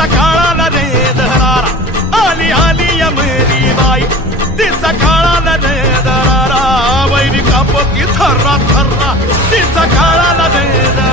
तिचा काळाला रे दरारा, आली आली यमरी बाई, तिचा काळाला रे दरारा, वैरी कापती थर्रा थर्रा, तिचा काळाला रे दरारा.